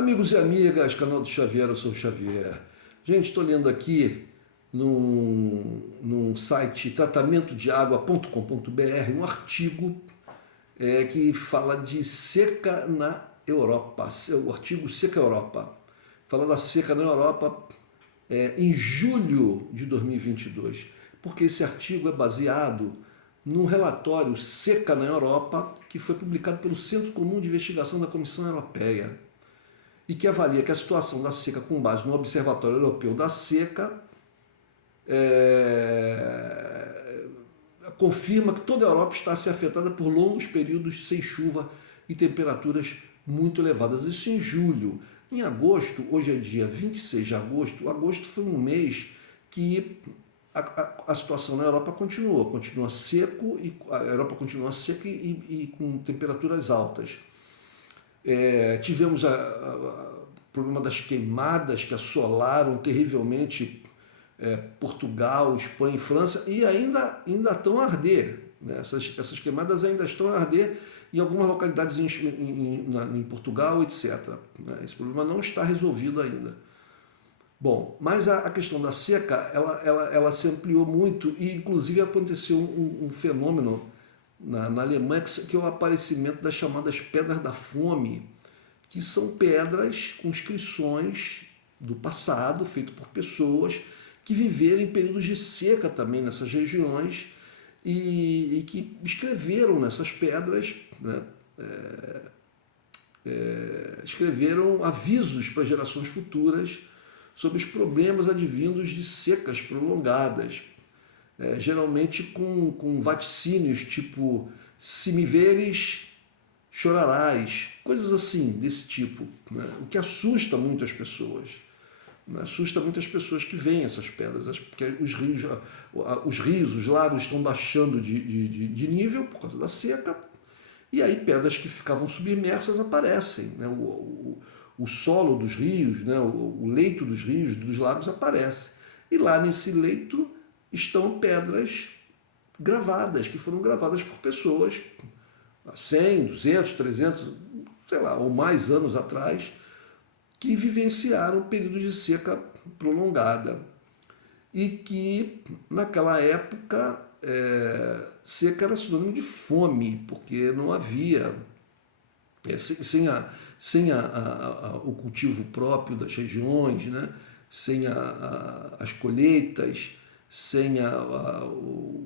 Amigos e amigas, canal do Xavier, eu sou o Xavier. Gente, estou lendo aqui num site tratamentodeagua.com.br um artigo que fala de seca na Europa, o artigo Seca Europa. Fala da seca na Europa em julho de 2022, porque esse artigo é baseado num relatório Seca na Europa, que foi publicado pelo Centro Comum de Investigação da Comissão Europeia, e que avalia que a situação da seca com base no Observatório Europeu da Seca confirma que toda a Europa está a ser afetada por longos períodos sem chuva e temperaturas muito elevadas. Isso em julho. Em agosto, hoje é dia 26 de agosto, agosto foi um mês que a situação na Europa continua seco, e a Europa continua seca e com temperaturas altas. Tivemos o problema das queimadas que assolaram terrivelmente Portugal, Espanha e França, e ainda estão a arder. Né? Essas queimadas ainda estão a arder em algumas localidades em Portugal, etc. Né? Esse problema não está resolvido ainda. Bom, mas a questão da seca, ela se ampliou muito, e inclusive aconteceu um fenômeno na Alemanha, que é o aparecimento das chamadas pedras da fome, que são pedras com inscrições do passado, feitas por pessoas que viveram em períodos de seca também nessas regiões e que escreveram nessas pedras, né, escreveram avisos para gerações futuras sobre os problemas advindos de secas prolongadas, geralmente com vaticínios tipo: se me veres, chorarás, coisas assim, desse tipo, né? O que assusta muito as pessoas. Né? Assusta muitas pessoas que veem essas pedras, porque os rios, os lagos estão baixando de nível por causa da seca, e aí pedras que ficavam submersas aparecem. Né? O solo dos rios, né? O leito dos rios, dos lagos aparece. E lá nesse leito estão pedras gravadas, que foram gravadas por pessoas há 100, 200, 300, sei lá, ou mais anos atrás, que vivenciaram períodos de seca prolongada. E que, naquela época, seca era sinônimo de fome, porque não havia, sem o cultivo próprio das regiões, né? Sem as colheitas, sem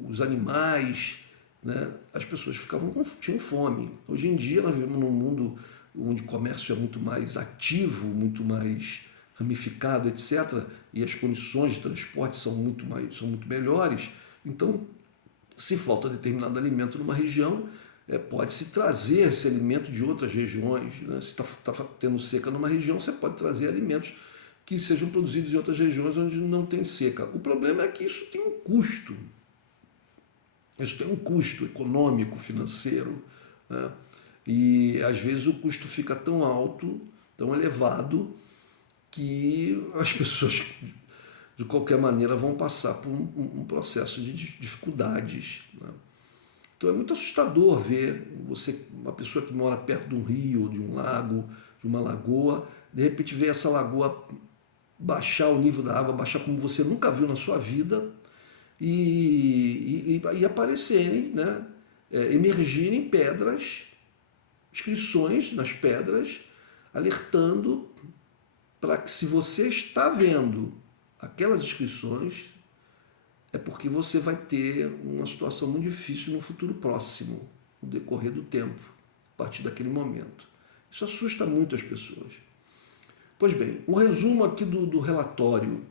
os animais, né? As pessoas tinham fome. Hoje em dia nós vivemos num mundo onde o comércio é muito mais ativo, muito mais ramificado, etc., e as condições de transporte são muito melhores. Então, se falta determinado alimento numa região, pode-se trazer esse alimento de outras regiões. Né? Se está tendo seca numa região, você pode trazer alimentos que sejam produzidos em outras regiões onde não tem seca. O problema é que isso tem um custo. Isso tem um custo econômico, financeiro, né? E às vezes o custo fica tão alto, tão elevado, que as pessoas de qualquer maneira vão passar por um processo de dificuldades. Né? Então é muito assustador ver uma pessoa que mora perto de um rio, de um lago, de uma lagoa, de repente ver essa lagoa baixar o nível da água, baixar como você nunca viu na sua vida, e aparecerem, né, emergirem pedras, inscrições nas pedras, alertando para que, se você está vendo aquelas inscrições, é porque você vai ter uma situação muito difícil no futuro próximo, no decorrer do tempo, a partir daquele momento. Isso assusta muito as pessoas. Pois bem, o resumo aqui do relatório.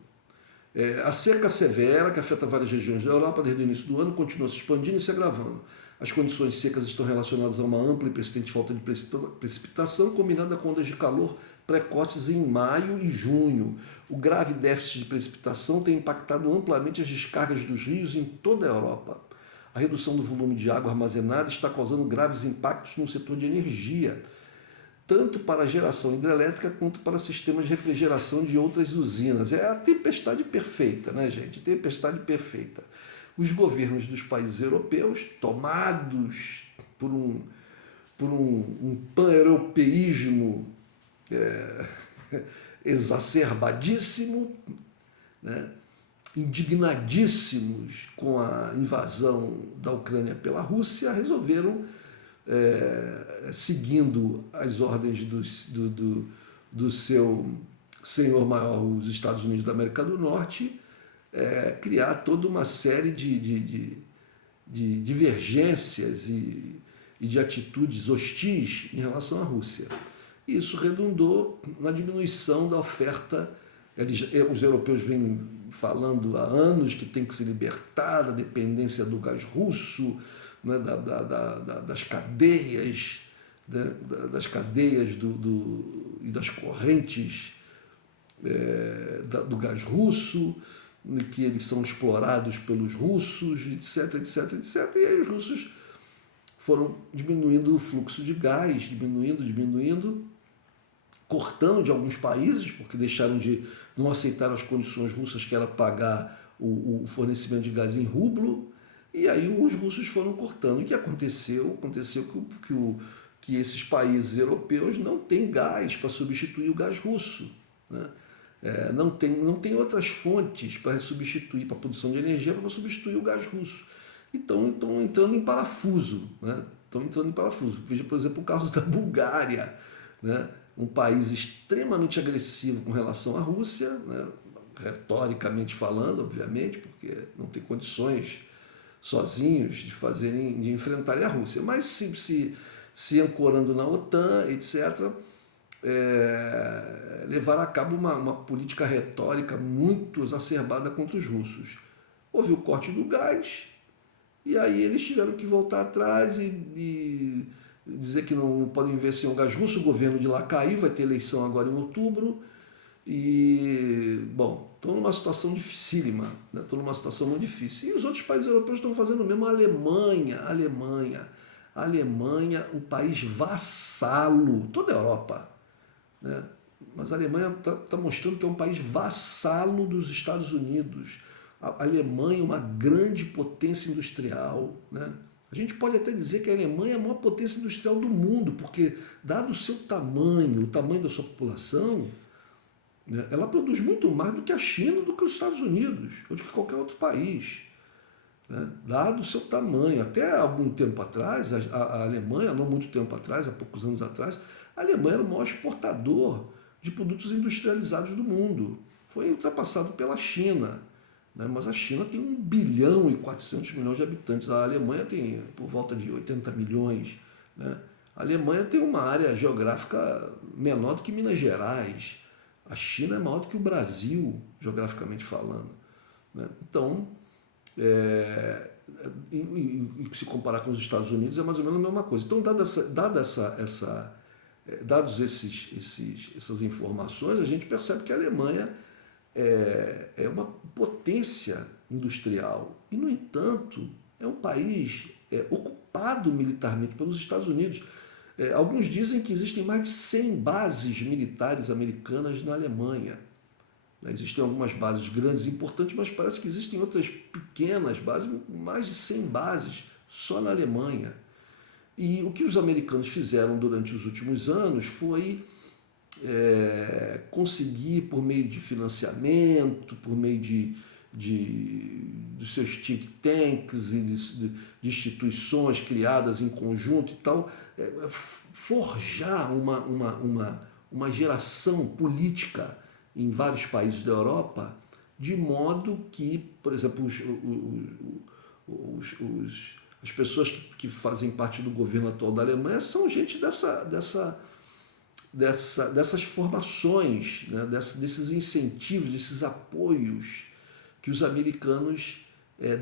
A seca severa, que afeta várias regiões da Europa desde o início do ano, continua se expandindo e se agravando. As condições secas estão relacionadas a uma ampla e persistente falta de precipitação, combinada com ondas de calor precoces em maio e junho. O grave déficit de precipitação tem impactado amplamente as descargas dos rios em toda a Europa. A redução do volume de água armazenada está causando graves impactos no setor de energia, tanto para a geração hidrelétrica quanto para sistemas de refrigeração de outras usinas. É a tempestade perfeita, né, gente? Tempestade perfeita. Os governos dos países europeus, tomados por um pan-europeísmo exacerbadíssimo, né? Indignadíssimos com a invasão da Ucrânia pela Rússia, resolveram, seguindo as ordens do seu senhor maior, os Estados Unidos da América do Norte, criar toda uma série de divergências e de atitudes hostis em relação à Rússia. Isso redundou na diminuição da oferta. Os europeus vêm falando há anos que tem que se libertar da dependência do gás russo, né, das cadeias, né, e das correntes do gás russo, que eles são explorados pelos russos, etc, etc, etc. E aí os russos foram diminuindo o fluxo de gás, diminuindo, cortando de alguns países, porque deixaram de não aceitar as condições russas, que era pagar o fornecimento de gás em rublo, e aí os russos foram cortando. O que aconteceu? Aconteceu que esses países europeus não têm gás para substituir o gás russo, né? Não tem outras fontes para substituir, para a produção de energia, para substituir o gás russo. Então estão entrando em parafuso, né? Veja, por exemplo, o caso da Bulgária, né? Um país extremamente agressivo com relação à Rússia, né? Retoricamente falando, obviamente, porque não tem condições sozinhos de enfrentarem a Rússia, mas se ancorando na OTAN, etc., levar a cabo uma política retórica muito exacerbada contra os russos. Houve o corte do gás, e aí eles tiveram que voltar atrás e dizer que não podem ver sem o gás russo. O governo de lá caiu, vai ter eleição agora em outubro, e, bom, estão numa situação dificílima, né? Estão numa situação muito difícil. E os outros países europeus estão fazendo o mesmo. A Alemanha, um país vassalo, toda a Europa, né? Mas a Alemanha está mostrando que é um país vassalo dos Estados Unidos. A Alemanha é uma grande potência industrial, né? A gente pode até dizer que a Alemanha é a maior potência industrial do mundo, porque, dado o seu tamanho, o tamanho da sua população, né, ela produz muito mais do que a China, do que os Estados Unidos, ou do que qualquer outro país, né? Dado o seu tamanho. Até algum tempo atrás, a Alemanha, não muito tempo atrás, há poucos anos atrás, a Alemanha era o maior exportador de produtos industrializados do mundo. Foi ultrapassado pela China, né? Mas a China tem 1 bilhão e 400 milhões de habitantes. A Alemanha tem por volta de 80 milhões. Né? A Alemanha tem uma área geográfica menor do que Minas Gerais. A China é maior do que o Brasil, geograficamente falando, né? Então, se comparar com os Estados Unidos, é mais ou menos a mesma coisa. Então, dados essas informações, a gente percebe que a Alemanha é uma potência industrial e, no entanto, é um país ocupado militarmente pelos Estados Unidos. Alguns dizem que existem mais de 100 bases militares americanas na Alemanha. Existem algumas bases grandes e importantes, mas parece que existem outras pequenas bases, mais de 100 bases só na Alemanha. E o que os americanos fizeram durante os últimos anos foi conseguir, por meio de financiamento, por meio dos seus think tanks e de instituições criadas em conjunto e tal, forjar uma geração política em vários países da Europa, de modo que, por exemplo, as pessoas que fazem parte do governo atual da Alemanha são gente dessas formações, né? Desses incentivos, desses apoios que os americanos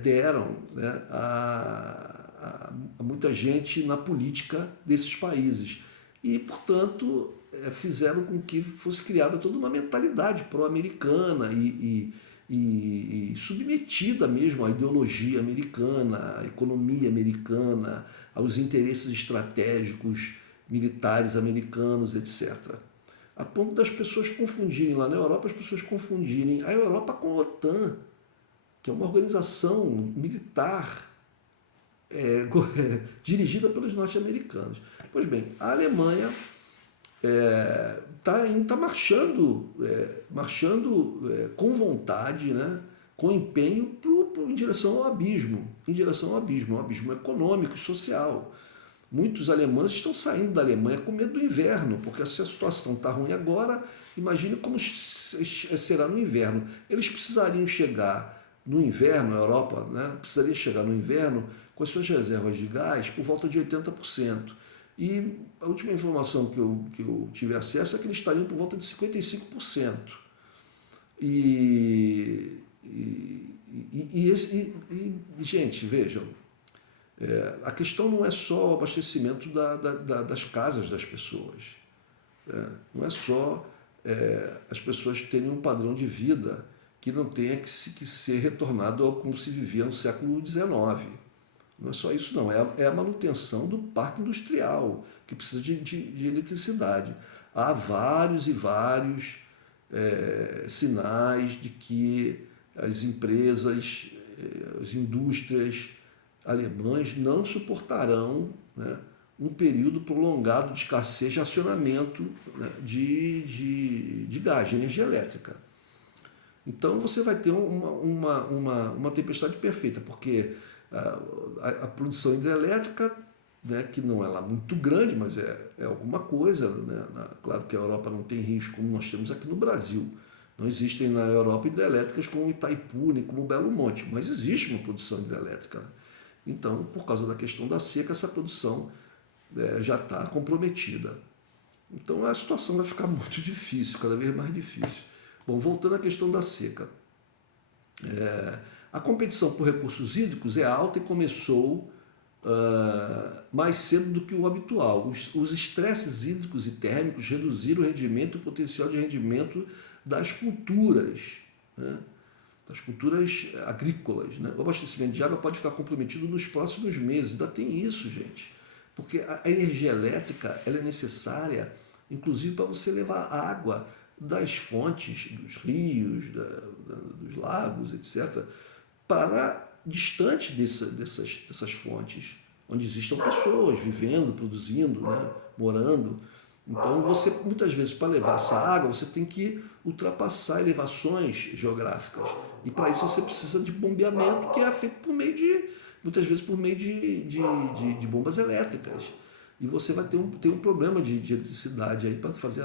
deram, né? a muita gente na política desses países. E, portanto, fizeram com que fosse criada toda uma mentalidade pró-americana e submetida mesmo à ideologia americana, à economia americana, aos interesses estratégicos militares americanos, etc. A ponto das pessoas confundirem lá na Europa, as pessoas confundirem a Europa com a OTAN, que é uma organização militar dirigida pelos norte-americanos. Pois bem, a Alemanha tá marchando com vontade, né, com empenho em direção ao abismo, um abismo econômico, social. Muitos alemães estão saindo da Alemanha com medo do inverno, porque se a situação está ruim agora, imagine como será no inverno. Eles precisariam chegar no inverno, a Europa, né, precisaria chegar no inverno com as suas reservas de gás por volta de 80%. E a última informação que eu tive acesso é que eles estariam por volta de 55%. Gente, vejam, a questão não é só o abastecimento das casas das pessoas. Não é só as pessoas terem um padrão de vida que não tenha que ser retornado ao como se vivia no século XIX. Não é só isso, não. É a manutenção do parque industrial, que precisa de eletricidade. Há vários e vários sinais de que as empresas, as indústrias alemãs não suportarão, né, um período prolongado de escassez de racionamento, né, de gás, de energia elétrica. Então você vai ter uma tempestade perfeita, porque a produção hidrelétrica, né, que não é lá muito grande, mas é alguma coisa, né? Claro que a Europa não tem rios como nós temos aqui no Brasil. Não existem na Europa hidrelétricas como Itaipu, nem como Belo Monte, mas existe uma produção hidrelétrica, né? Então, por causa da questão da seca, essa produção já está comprometida. Então a situação vai ficar muito difícil, cada vez mais difícil. Bom, voltando à questão da seca. A competição por recursos hídricos é alta e começou mais cedo do que o habitual. Os estresses hídricos e térmicos reduziram o rendimento e o potencial de rendimento das culturas, né? Das culturas agrícolas, né? O abastecimento de água pode ficar comprometido nos próximos meses. Ainda tem isso, gente. Porque a energia elétrica ela é necessária, inclusive, para você levar água das fontes, dos rios, dos lagos, etc., para distante dessas fontes, onde existam pessoas vivendo, produzindo, né, morando. Então, você, muitas vezes, para levar essa água, você tem que ultrapassar elevações geográficas. E para isso você precisa de bombeamento, que é feito muitas vezes por meio de bombas elétricas. E você vai ter um problema de eletricidade aí para fazer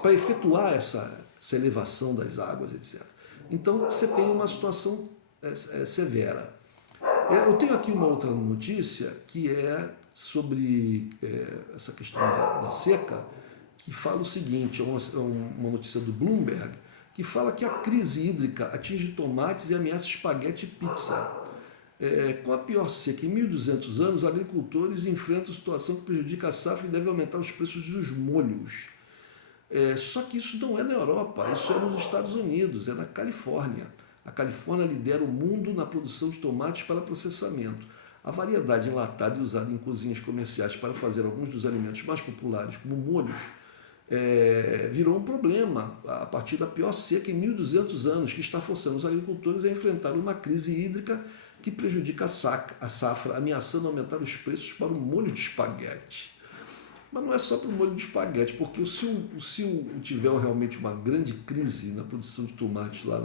para efetuar essa elevação das águas, etc. Então você tem uma situação severa. Eu tenho aqui uma outra notícia que é sobre essa questão da seca, que fala o seguinte, é uma notícia do Bloomberg, que fala que a crise hídrica atinge tomates e ameaça espaguete e pizza. Com a pior seca em 1.200 anos, agricultores enfrentam situação que prejudica a safra e deve aumentar os preços dos molhos. Só que isso não é na Europa, isso é nos Estados Unidos, é na Califórnia. A Califórnia lidera o mundo na produção de tomates para processamento. A variedade enlatada e usada em cozinhas comerciais para fazer alguns dos alimentos mais populares, como molhos, virou um problema a partir da pior seca em 1.200 anos, que está forçando os agricultores a enfrentar uma crise hídrica que prejudica a safra, ameaçando aumentar os preços para o molho de espaguete. Mas não é só para o molho de espaguete, porque se tiver realmente uma grande crise na produção de tomates lá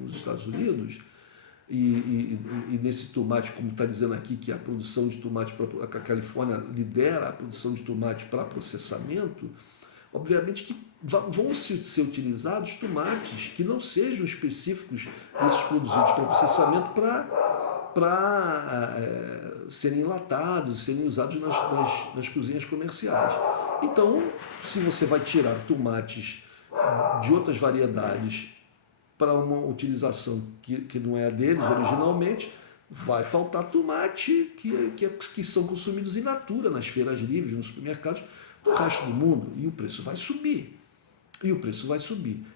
nos Estados Unidos, e nesse tomate, como está dizendo aqui, que a produção de tomate, a Califórnia lidera a produção de tomate para processamento, obviamente que vão ser utilizados tomates que não sejam específicos desses produzidos para processamento para serem enlatados, serem usados nas cozinhas comerciais. Então, se você vai tirar tomates de outras variedades para uma utilização que não é a deles originalmente, vai faltar tomate que são consumidos in natura nas feiras livres, nos supermercados do resto do mundo, e o preço vai subir.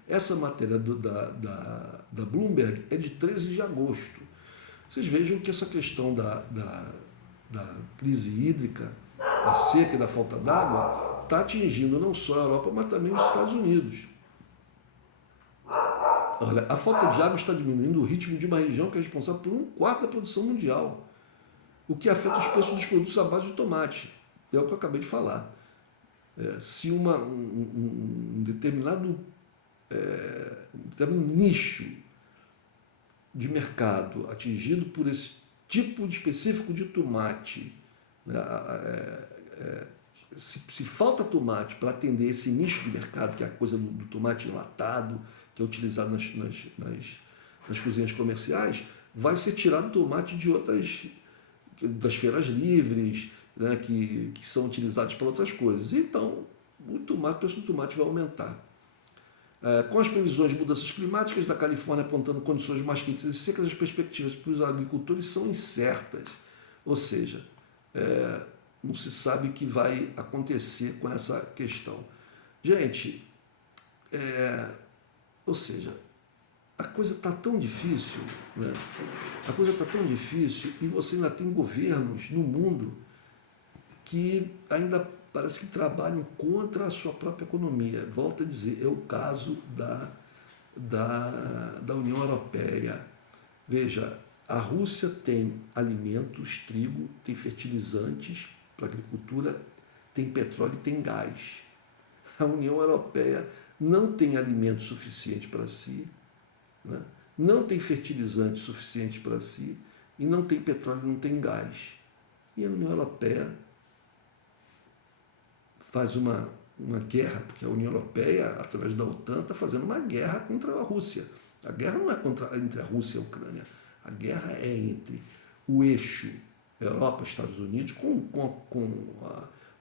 Essa matéria da Bloomberg é de 13 de agosto. Vocês vejam que essa questão da crise hídrica, da seca e da falta d'água está atingindo não só a Europa, mas também os Estados Unidos. Olha, a falta de água está diminuindo o ritmo de uma região que é responsável por 1/4 da produção mundial, o que afeta os preços dos produtos à base de tomate. É o que eu acabei de falar. Se um determinado nicho de mercado atingido por esse tipo de específico de tomate, né, se falta tomate para atender esse nicho de mercado, que é a coisa do tomate enlatado, que é utilizado nas cozinhas comerciais, vai ser tirado tomate de das feiras livres, né, que são utilizados para outras coisas. Então, o preço do tomate vai aumentar. Com as previsões de mudanças climáticas da Califórnia apontando condições mais quentes e secas, as perspectivas para os agricultores são incertas. Ou seja, não se sabe o que vai acontecer com essa questão. Gente, ou seja, a coisa está tão difícil, né? A coisa está tão difícil e você ainda tem governos no mundo que ainda parece que trabalham contra a sua própria economia. Volto a dizer, é o caso da União Europeia. Veja, a Rússia tem alimentos, trigo, tem fertilizantes para agricultura, tem petróleo e tem gás. A União Europeia não tem alimento suficiente para si, né? Não tem fertilizante suficiente para si e não tem petróleo, não tem gás. E a União Europeia faz uma guerra, porque a União Europeia, através da OTAN, está fazendo uma guerra contra a Rússia. A guerra não é entre a Rússia e a Ucrânia, a guerra é entre o eixo Europa, Estados Unidos, com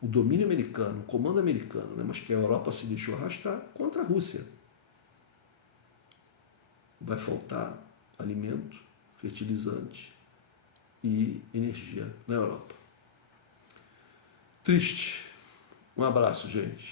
o domínio americano, o comando americano, né? Mas que a Europa se deixou arrastar contra a Rússia. Vai faltar alimento, fertilizante e energia na Europa. Triste. Um abraço, gente.